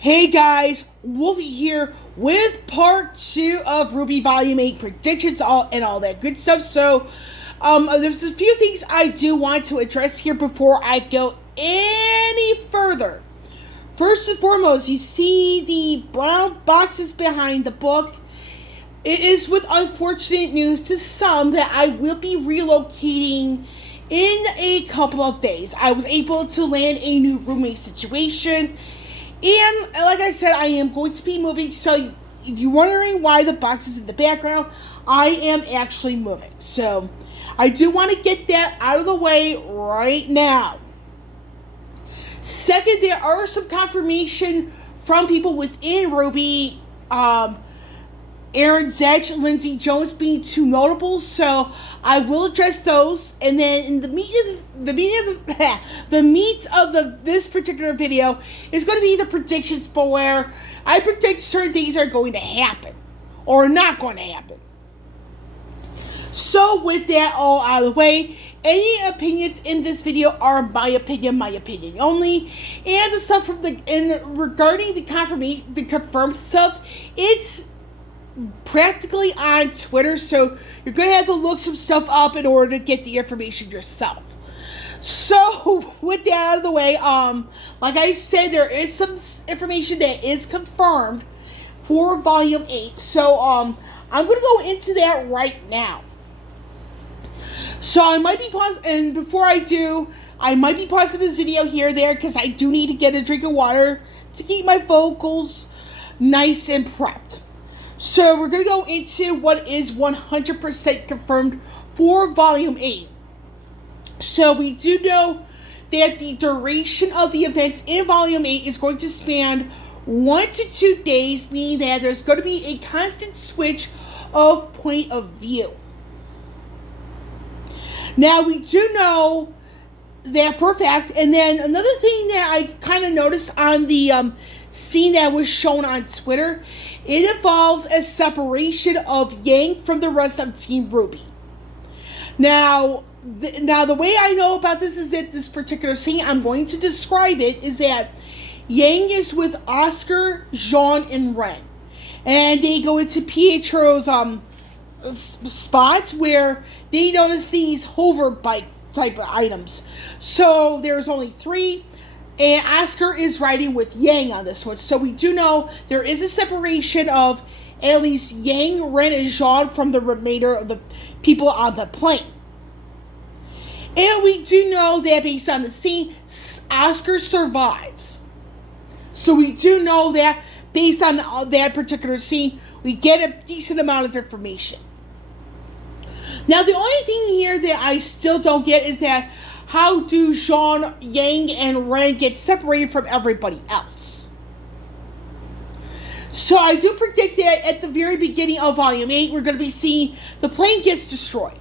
Hey guys, Wolfie here with part 2 of RWBY Volume 8 predictions and all that good stuff. So, there's a few things I do want to address here before I go any further. First and foremost, you see the brown boxes behind the book. It is with unfortunate news to some that I will be relocating in a couple of days. I was able to land a new roommate situation. And like I said, I am going to be moving. So if you're wondering why the box is in the background, I am actually moving. So I do want to get that out of the way right now. Second, there are some confirmation from people within RWBY. Aaron Zech and Lindsay Jones being two notables, so I will address those. And then in the meat of this particular video is going to be the predictions for where I predict certain things are going to happen or not going to happen. So with that all out of the way, any opinions in this video are my opinion only, and the stuff regarding the confirmed stuff, it's practically on Twitter, so you're going to have to look some stuff up in order to get the information yourself. So, with that out of the way, like I said, there is some information that is confirmed for Volume 8, so, I'm going to go into that right now. So, I might be pausing, and before I do, I might be pausing this video here or there, because I do need to get a drink of water to keep my vocals nice and prepped. So we're going to go into what is 100% confirmed for Volume 8. So we do know that the duration of the events in Volume 8 is going to span 1 to 2 days, meaning that there's going to be a constant switch of point of view. Now we do know that for a fact, and then another thing that I kind of noticed on the scene that was shown on Twitter, it involves a separation of Yang from the rest of Team RWBY. Now the way I know about this is that this particular scene, I'm going to describe it, is that Yang is with Oscar, Jean, and Ren. And they go into Pietro's spots where they notice these hover bike type of items. So there's only 3. And Oscar is riding with Yang on this one. So we do know there is a separation of at least Yang, Ren, and Jean from the remainder of the people on the plane. And we do know that based on the scene, Oscar survives. So we do know that based on that particular scene, we get a decent amount of information. Now the only thing here that I still don't get is that how do Jean, Yang, and Ren get separated from everybody else? So I do predict that at the very beginning of Volume 8, we're going to be seeing the plane gets destroyed.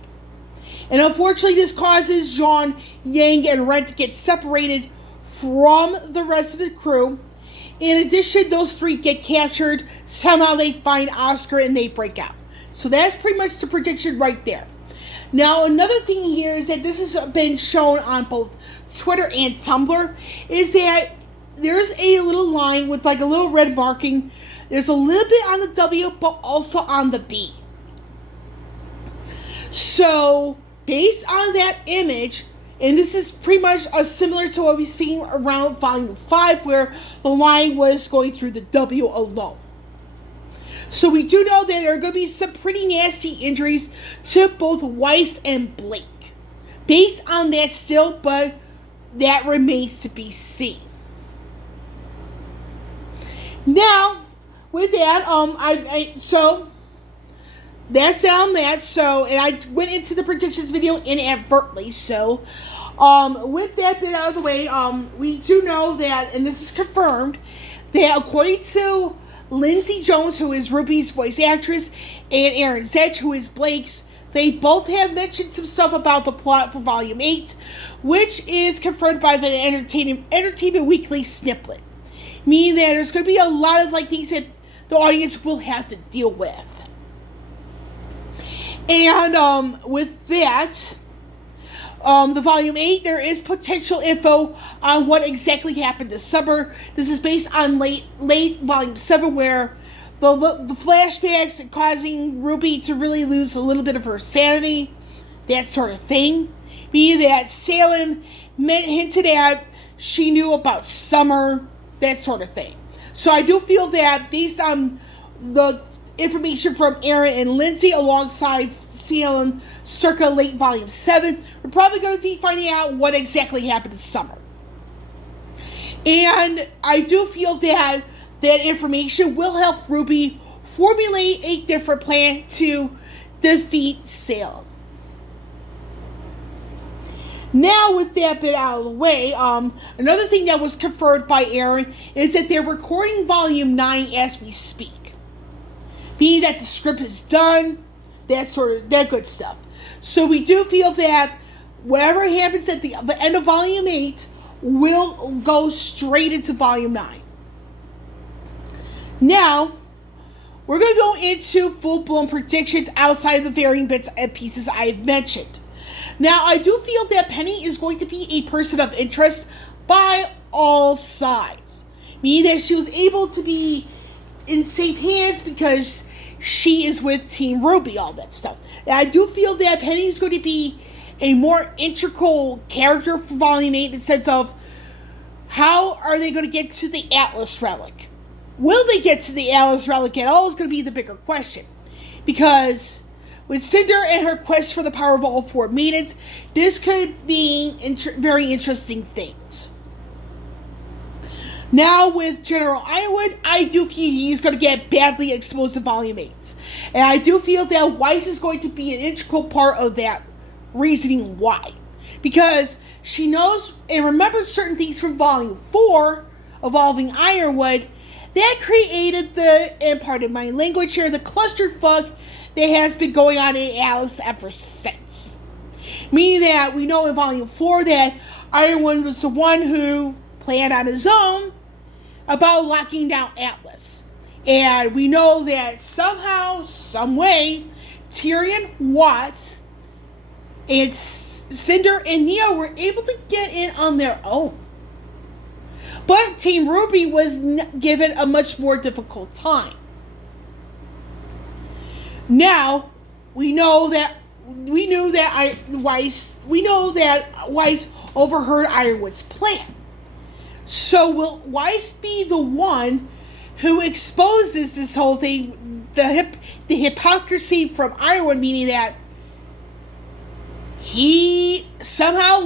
And unfortunately, this causes Jean, Yang, and Ren to get separated from the rest of the crew. In addition, those 3 get captured. Somehow they find Oscar and they break out. So that's pretty much the prediction right there. Now, another thing here is that this has been shown on both Twitter and Tumblr, is that there's a little line with like a little red marking. There's a little bit on the W, but also on the B. So, based on that image, and this is pretty much similar to what we've seen around Volume 5, where the line was going through the W alone. So we do know that there are going to be some pretty nasty injuries to both Weiss and Blake. Based on that still, but that remains to be seen. Now, with that, so that's on that. So, and I went into the predictions video inadvertently. So, with that bit out of the way, we do know that, and this is confirmed, that according to Lindsay Jones, who is RWBY's voice actress, and Aaron Zech, who is Blake's, they both have mentioned some stuff about the plot for Volume 8, which is confirmed by the Entertainment Weekly snippet. Meaning that there's going to be a lot of things that the audience will have to deal with. And with that, The Volume 8, there is potential info on what exactly happened this summer. This is based on late Volume 7, where the flashbacks causing Ruby to really lose a little bit of her sanity, that sort of thing. Meaning that Salem hinted at she knew about Summer, that sort of thing. So I do feel that based on the information from Aaron and Lindsay alongside Salem circa late Volume 7, we're probably going to be finding out what exactly happened this summer. And I do feel that that information will help Ruby formulate a different plan to defeat Salem. Now, with that bit out of the way, another thing that was confirmed by Aaron is that they're recording Volume 9 as we speak. Meaning that the script is done, that good stuff. So we do feel that whatever happens at the end of Volume 8 will go straight into Volume 9. Now, we're going to go into full-blown predictions outside of the varying bits and pieces I've mentioned. Now, I do feel that Penny is going to be a person of interest by all sides. Meaning that she was able to be in safe hands because she is with Team RWBY, all that stuff. And I do feel that Penny is going to be a more integral character for Volume 8 in the sense of how are they going to get to the Atlas Relic? Will they get to the Atlas Relic at all is going to be the bigger question. Because with Cinder and her quest for the power of all four maidens, this could be very interesting things. Now with General Ironwood, I do feel he's going to get badly exposed in Volume 8. And I do feel that Weiss is going to be an integral part of that reasoning why. Because she knows and remembers certain things from Volume 4, involving Ironwood, that created and pardon my language here, the clusterfuck that has been going on in Alice ever since. Meaning that we know in Volume 4 that Ironwood was the one who planned on his own about locking down Atlas. And we know that somehow, some way, Tyrion, Watts, and Cinder and Neo were able to get in on their own. But Team RWBY was given a much more difficult time. Now, we know that Weiss overheard Ironwood's plan. So will Weiss be the one who exposes this whole thing, the hypocrisy from Ironwood, meaning that Ironwood somehow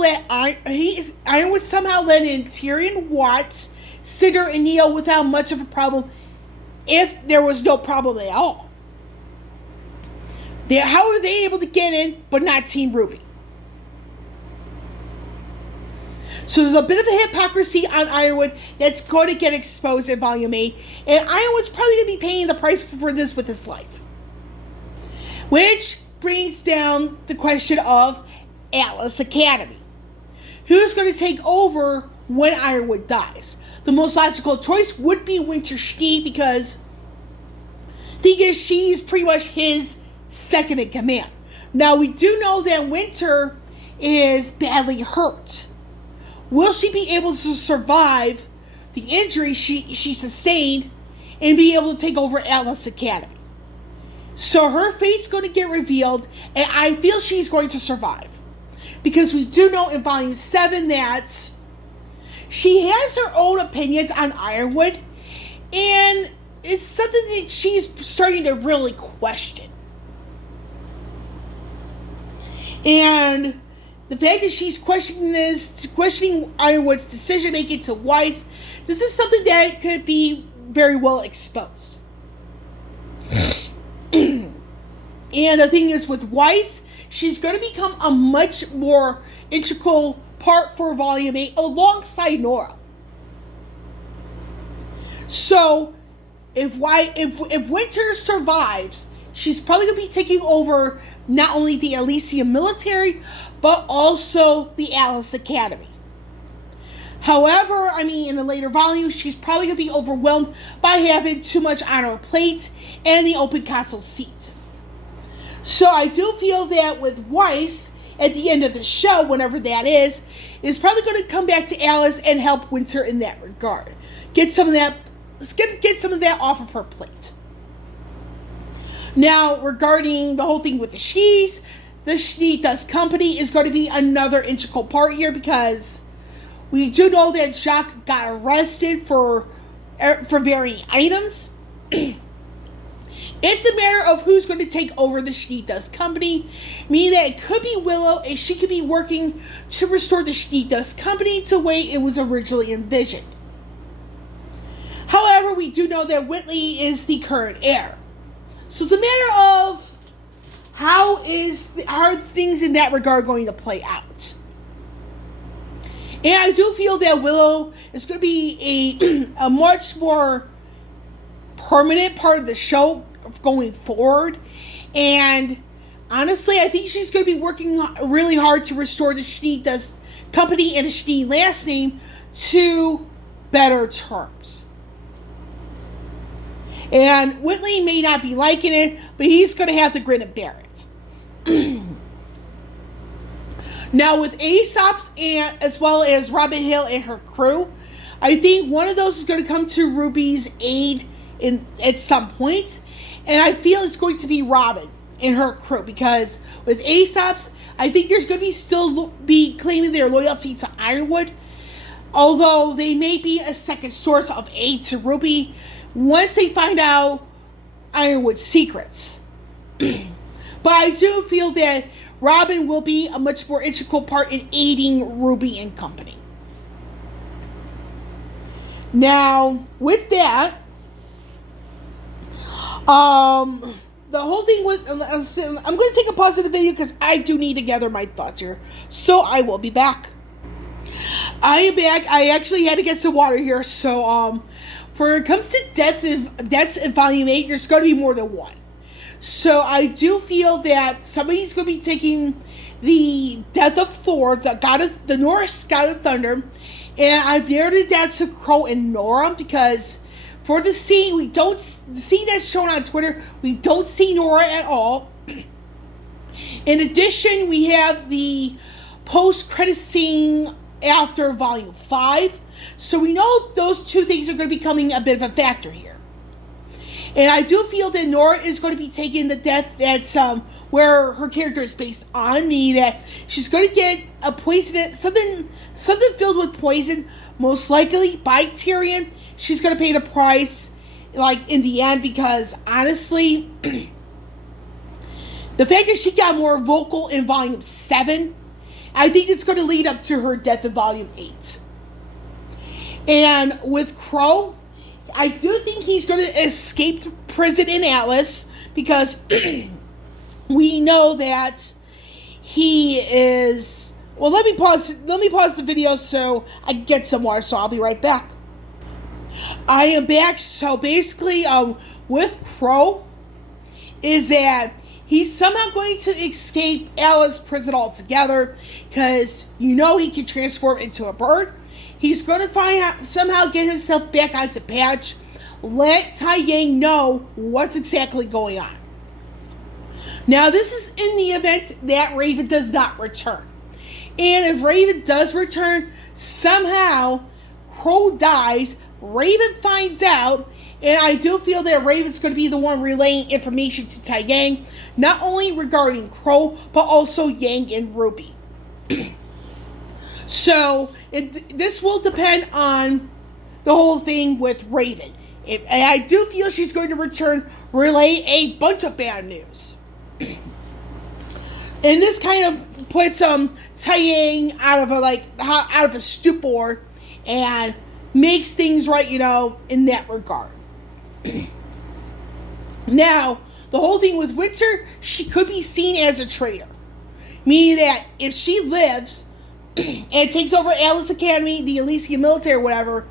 let in Tyrion, Watts, Cinder, and Neo without much of a problem, if there was no problem at all. How are they able to get in, but not Team RWBY? So there's a bit of a hypocrisy on Ironwood that's going to get exposed in Volume 8, and Ironwood's probably going to be paying the price for this with his life. Which brings down the question of Atlas Academy. Who's going to take over when Ironwood dies? The most logical choice would be Winter Schnee, because the thing is, she's pretty much his second in command. Now, we do know that Winter is badly hurt. Will she be able to survive the injury she sustained and be able to take over Atlas Academy? So her fate's going to get revealed, and I feel she's going to survive. Because we do know in Volume 7 that she has her own opinions on Ironwood, and it's something that she's starting to really question. And the fact that she's questioning Ironwood's decision making to Weiss, this is something that could be very well exposed. And the thing is, with Weiss, she's going to become a much more integral part for Volume 8 alongside Nora. So, if Winter survives, she's probably going to be taking over not only the Elysium military, but also the Atlas Academy. However, in a later volume, she's probably going to be overwhelmed by having too much on her plate and the open console seat. So I do feel that with Weiss, at the end of the show, whenever that is probably going to come back to Alice and help Winter in that regard. Get some of that off of her plate. Now, regarding the whole thing with the Schnees, the Schnee Dust Company is going to be another integral part here, because we do know that Jacques got arrested for varying items. It's a matter of who's going to take over the Schnee Dust Company, meaning that it could be Willow, and she could be working to restore the Schnee Dust Company to the way it was originally envisioned. However, we do know that Whitley is the current heir. So it's a matter of how are things in that regard going to play out. And I do feel that Willow is going to be a much more permanent part of the show going forward. And honestly, I think she's going to be working really hard to restore the Schnee Dust Company and the Schnee last name to better terms. And Whitley may not be liking it, but he's going to have to grin and bear it. Now, with Aesop's and as well as Robin Hill and her crew, I think one of those is going to come to Ruby's aid at some point. And I feel it's going to be Robin and her crew, because with Aesop's, I think there's going to be still be claiming their loyalty to Ironwood, although they may be a second source of aid to Ruby once they find out Ironwood's secrets. But I do feel that Robin will be a much more integral part in aiding Ruby and company. Now, with that, the whole thing with, I'm going to take a pause in the video because I do need to gather my thoughts here. So I will be back. I am back. I actually had to get some water here. So, when it comes to deaths in Volume 8, there's going to be more than one. So I do feel that somebody's going to be taking the death of Thor, the Norse god of thunder, and I've narrowed it down to Crow and Nora, because for the scene, the scene that's shown on Twitter, we don't see Nora at all. In addition, we have the post-credit scene after Volume 5, so we know those two things are going to be becoming a bit of a factor here. And I do feel that Nora is going to be taking the death that's where her character is based on, me, that she's going to get a poison, something filled with poison, most likely by Tyrion. She's going to pay the price, in the end, because honestly, the fact that she got more vocal in Volume 7, I think it's going to lead up to her death in Volume 8. And with Crow, I do think he's going to escape prison in Atlas, because we know that he is... Well, let me pause the video so I can get some water, so I'll be right back. I am back. So basically, with Crow, is that he's somehow going to escape Atlas prison altogether, because he can transform into a bird. He's going to somehow get himself back onto Patch, let Tai Yang know what's exactly going on. Now, this is in the event that Raven does not return. And if Raven does return, somehow Crow dies, Raven finds out, and I do feel that Raven's going to be the one relaying information to Tai Yang, not only regarding Crow, but also Yang and Ruby. So, this will depend on the whole thing with Raven. And I do feel she's going to return, relay a bunch of bad news. And this kind of puts Tai Yang out of a stupor and makes things right, in that regard. Now, the whole thing with Winter, she could be seen as a traitor. Meaning that if she lives and takes over Alice Academy, the Elysian military, whatever,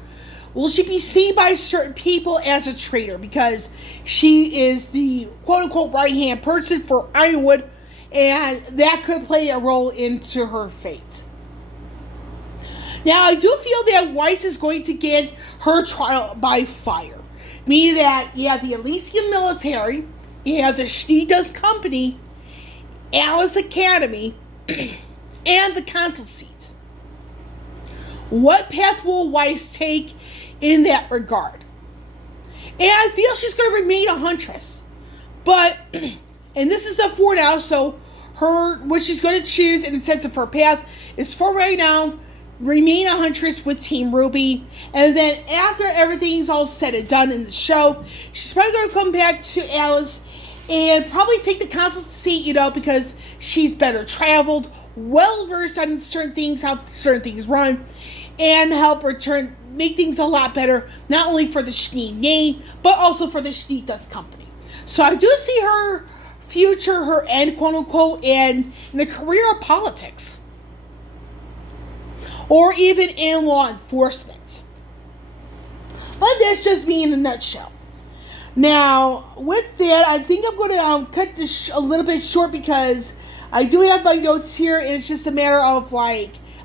will she be seen by certain people as a traitor, because she is the quote-unquote right-hand person for Ironwood, and that could play a role into her fate. Now, I do feel that Weiss is going to get her trial by fire, meaning that you have the Elysian military, you have the Schnee Dust Company, Alice Academy, and the council seat. What path will Weiss take in that regard? And I feel she's going to remain a huntress. But, and this is the for now, so what she's going to choose in the sense of her path is for right now, remain a huntress with Team RWBY. And then after everything's all said and done in the show, she's probably going to come back to Alice and probably take the council seat, because she's better traveled, well versed on certain things, how certain things run, and help her make things a lot better, not only for the Schnee name, but also for the Schnee Dust Company. So I do see her future, her end, quote unquote, in a career of politics. Or even in law enforcement. But that's just me in a nutshell. Now, with that, I think I'm going to cut this a little bit short because I do have my notes here, and it's just a matter of,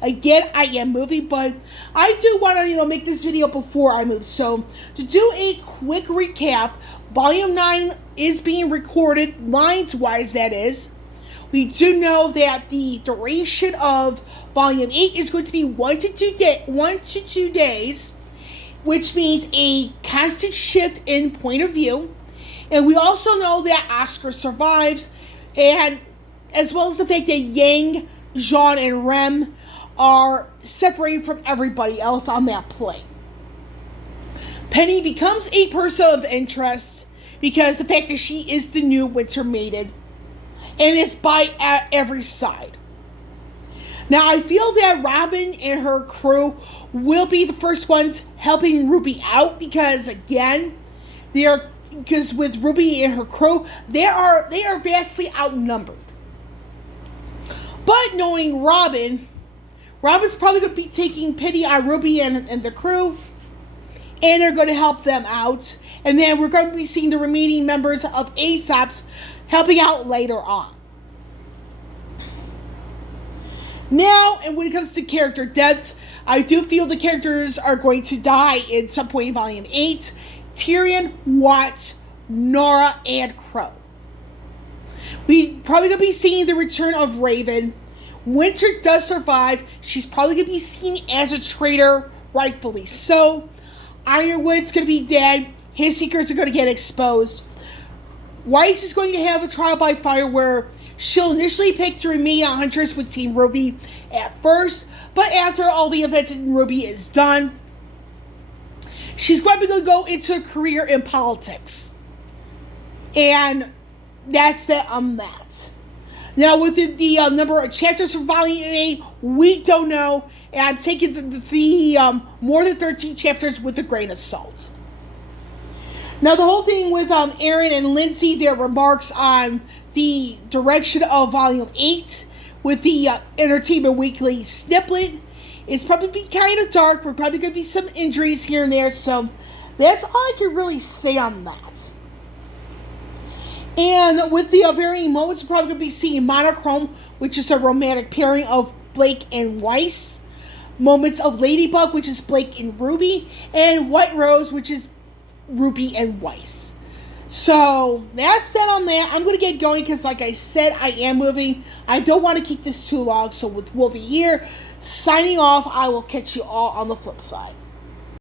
again, I am moving, but I do want to, make this video before I move. So, to do a quick recap, Volume 9 is being recorded, lines-wise, that is. We do know that the duration of Volume 8 is going to be 1 to 2 days, which means a constant shift in point of view. And we also know that Oscar survives, and as well as the fact that Yang, Jean, and Rem are separated from everybody else on that plane. Penny becomes a person of interest because the fact that she is the new Winter Maiden, and it's by at every side. Now, I feel that Robin and her crew will be the first ones helping RWBY out because, again, because with RWBY and her crew, they are vastly outnumbered. But knowing Robin's probably going to be taking pity on RWBY and the crew, and they're going to help them out. And then we're going to be seeing the remaining members of ASAP's helping out later on. Now, and when it comes to character deaths, I do feel the characters are going to die in some point in Volume 8. Tyrion, Watts, Nora, and Crow. We probably going to be seeing the return of Raven. Winter does survive. She's probably going to be seen as a traitor, rightfully so. Ironwood's going to be dead. His secrets are going to get exposed. Weiss is going to have a trial by fire where she'll initially pick to remain a huntress with Team RWBY at first, but after all the events in RWBY is done, she's probably going to go into a career in politics. And that's that on that. Now, with the number of chapters for Volume 8, we don't know, and I'm taking the more than 13 chapters with a grain of salt. Now, the whole thing with Aaron and Lindsay, their remarks on the direction of Volume 8 with the Entertainment Weekly snippet, it's probably be kind of dark. We're probably going to be some injuries here and there, so that's all I can really say on that. And with the varying moments, we're probably going to be seeing Monochrome, which is a romantic pairing of Blake and Weiss. Moments of Ladybug, which is Blake and RWBY. And White Rose, which is RWBY and Weiss. So, that's that on that. I'm going to get going because, like I said, I am moving. I don't want to keep this too long. So, with Wolvie here, signing off, I will catch you all on the flip side.